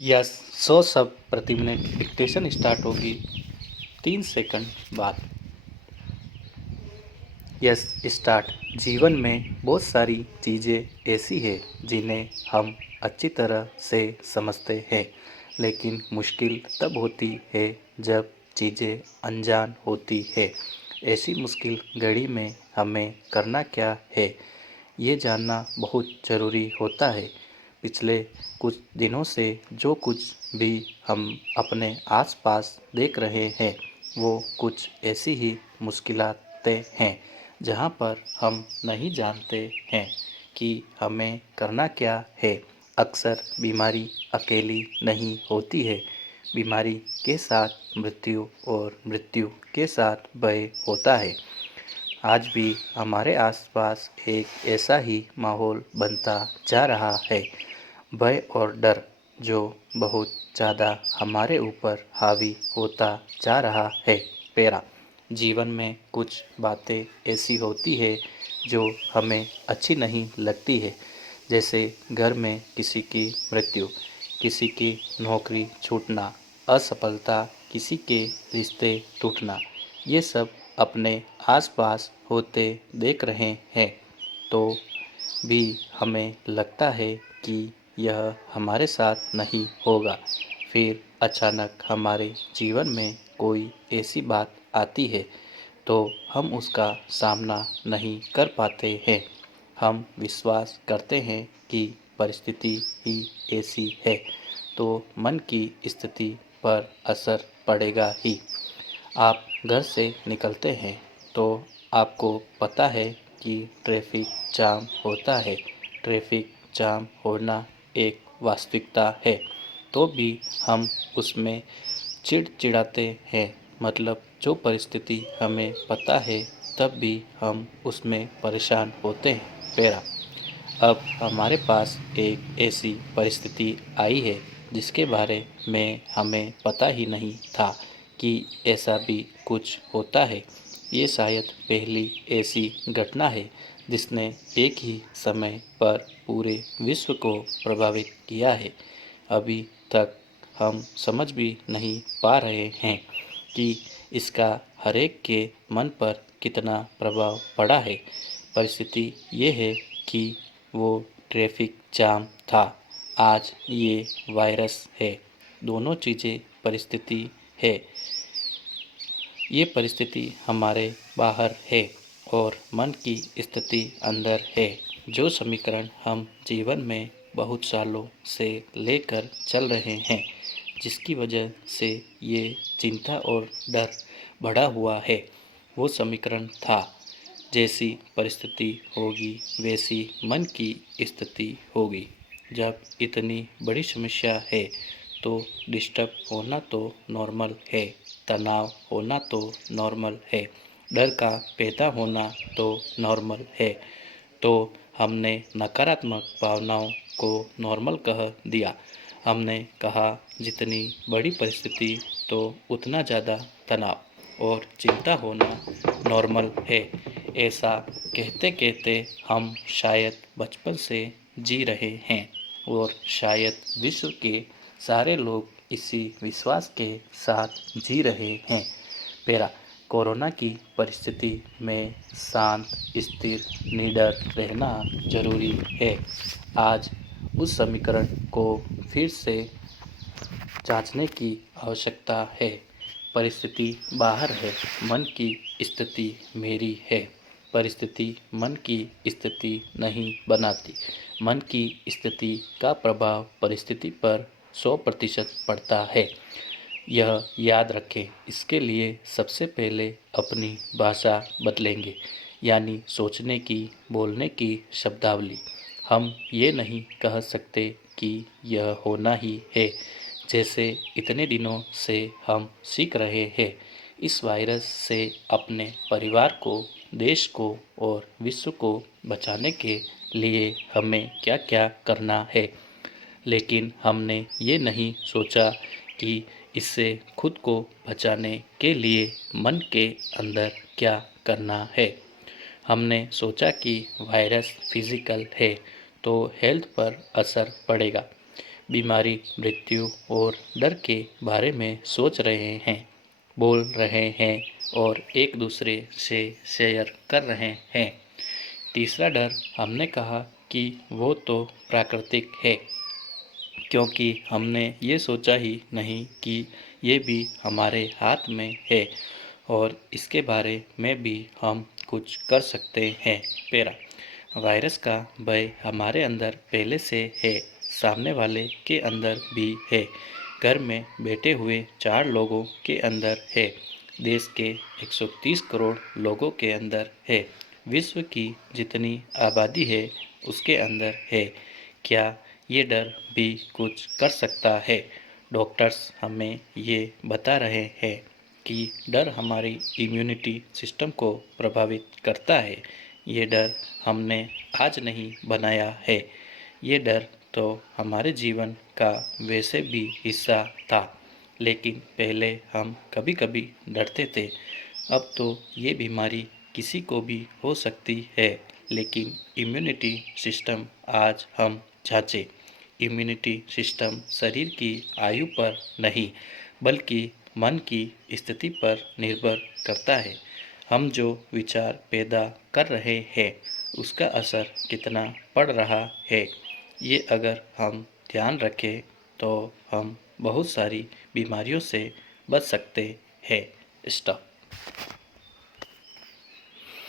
Yes, 100 शब्द प्रति minute dictation start होगी 3 सेकंड बाद। Yes, start. जीवन में बहुत सारी चीज़ें ऐसी है जिन्हें हम अच्छी तरह से समझते हैं, लेकिन मुश्किल तब होती है जब चीज़ें अनजान होती है। ऐसी मुश्किल घड़ी में हमें करना क्या है, ये जानना बहुत ज़रूरी होता है। पिछले कुछ दिनों से जो कुछ भी हम अपने आसपास देख रहे हैं, वो कुछ ऐसी ही मुश्किलातें हैं जहाँ पर हम नहीं जानते हैं कि हमें करना क्या है। अक्सर बीमारी अकेली नहीं होती है, बीमारी के साथ मृत्यु और मृत्यु के साथ भय होता है। आज भी हमारे आसपास एक ऐसा ही माहौल बनता जा रहा है, भय और डर जो बहुत ज़्यादा हमारे ऊपर हावी होता जा रहा है। पेरा जीवन में कुछ बातें ऐसी होती है जो हमें अच्छी नहीं लगती है, जैसे घर में किसी की मृत्यु, किसी की नौकरी छूटना, असफलता, किसी के रिश्ते टूटना। ये सब अपने आसपास होते देख रहे हैं तो भी हमें लगता है कि यह हमारे साथ नहीं होगा। फिर अचानक हमारे जीवन में कोई ऐसी बात आती है तो हम उसका सामना नहीं कर पाते हैं। हम विश्वास करते हैं कि परिस्थिति ही ऐसी है तो मन की स्थिति पर असर पड़ेगा ही। आप घर से निकलते हैं तो आपको पता है कि ट्रैफिक जाम होता है। ट्रैफिक जाम होना एक वास्तविकता है, तो भी हम उसमें चिड़चिड़ाते हैं। मतलब जो परिस्थिति हमें पता है तब भी हम उसमें परेशान होते हैं। पेरा अब हमारे पास एक ऐसी परिस्थिति आई है जिसके बारे में हमें पता ही नहीं था कि ऐसा भी कुछ होता है। ये शायद पहली ऐसी घटना है जिसने एक ही समय पर पूरे विश्व को प्रभावित किया है। अभी तक हम समझ भी नहीं पा रहे हैं कि इसका हरेक के मन पर कितना प्रभाव पड़ा है। परिस्थिति ये है कि वो ट्रैफिक जाम था, आज ये वायरस है। दोनों चीज़ें परिस्थिति है। ये परिस्थिति हमारे बाहर है और मन की स्थिति अंदर है। जो समीकरण हम जीवन में बहुत सालों से लेकर चल रहे हैं, जिसकी वजह से ये चिंता और डर बढ़ा हुआ है, वो समीकरण था जैसी परिस्थिति होगी वैसी मन की स्थिति होगी। जब इतनी बड़ी समस्या है तो डिस्टर्ब होना तो नॉर्मल है, तनाव होना तो नॉर्मल है, डर का पैदा होना तो नॉर्मल है। तो हमने नकारात्मक भावनाओं को नॉर्मल कह दिया। हमने कहा जितनी बड़ी परिस्थिति तो उतना ज़्यादा तनाव और चिंता होना नॉर्मल है। ऐसा कहते कहते हम शायद बचपन से जी रहे हैं और शायद विश्व के सारे लोग इसी विश्वास के साथ जी रहे हैं। पेरा कोरोना की परिस्थिति में शांत, स्थिर, निडर रहना जरूरी है। आज उस समीकरण को फिर से जांचने की आवश्यकता है। परिस्थिति बाहर है, मन की स्थिति मेरी है। परिस्थिति मन की स्थिति नहीं बनाती। मन की स्थिति का प्रभाव परिस्थिति पर 100% पड़ता है। यह याद रखें। इसके लिए सबसे पहले अपनी भाषा बदलेंगे, यानी सोचने की, बोलने की शब्दावली। हम ये नहीं कह सकते कि यह होना ही है, जैसे इतने दिनों से हम सीख रहे हैं। इस वायरस से अपने परिवार को, देश को और विश्व को बचाने के लिए हमें क्या क्या करना है। लेकिन हमने ये नहीं सोचा कि इससे खुद को बचाने के लिए मन के अंदर क्या करना है। हमने सोचा कि वायरस फिजिकल है तो हेल्थ पर असर पड़ेगा। बीमारी, मृत्यु और डर के बारे में सोच रहे हैं, बोल रहे हैं और एक दूसरे से शेयर कर रहे हैं। तीसरा डर हमने कहा कि वो तो प्राकृतिक है, क्योंकि हमने ये सोचा ही नहीं कि ये भी हमारे हाथ में है और इसके बारे में भी हम कुछ कर सकते हैं। पैरा, वायरस का भय हमारे अंदर पहले से है, सामने वाले के अंदर भी है, घर में बैठे हुए 4 लोगों के अंदर है, देश के 130 करोड़ लोगों के अंदर है, विश्व की जितनी आबादी है उसके अंदर है। क्या ये डर भी कुछ कर सकता है? डॉक्टर्स हमें ये बता रहे हैं कि डर हमारी इम्यूनिटी सिस्टम को प्रभावित करता है। ये डर हमने आज नहीं बनाया है, ये डर तो हमारे जीवन का वैसे भी हिस्सा था, लेकिन पहले हम कभी कभी डरते थे। अब तो ये बीमारी किसी को भी हो सकती है, लेकिन इम्यूनिटी सिस्टम आज हम जांचें। इम्यूनिटी सिस्टम शरीर की आयु पर नहीं, बल्कि मन की स्थिति पर निर्भर करता है। हम जो विचार पैदा कर रहे हैं उसका असर कितना पड़ रहा है, ये अगर हम ध्यान रखें तो हम बहुत सारी बीमारियों से बच सकते हैं। स्टॉप।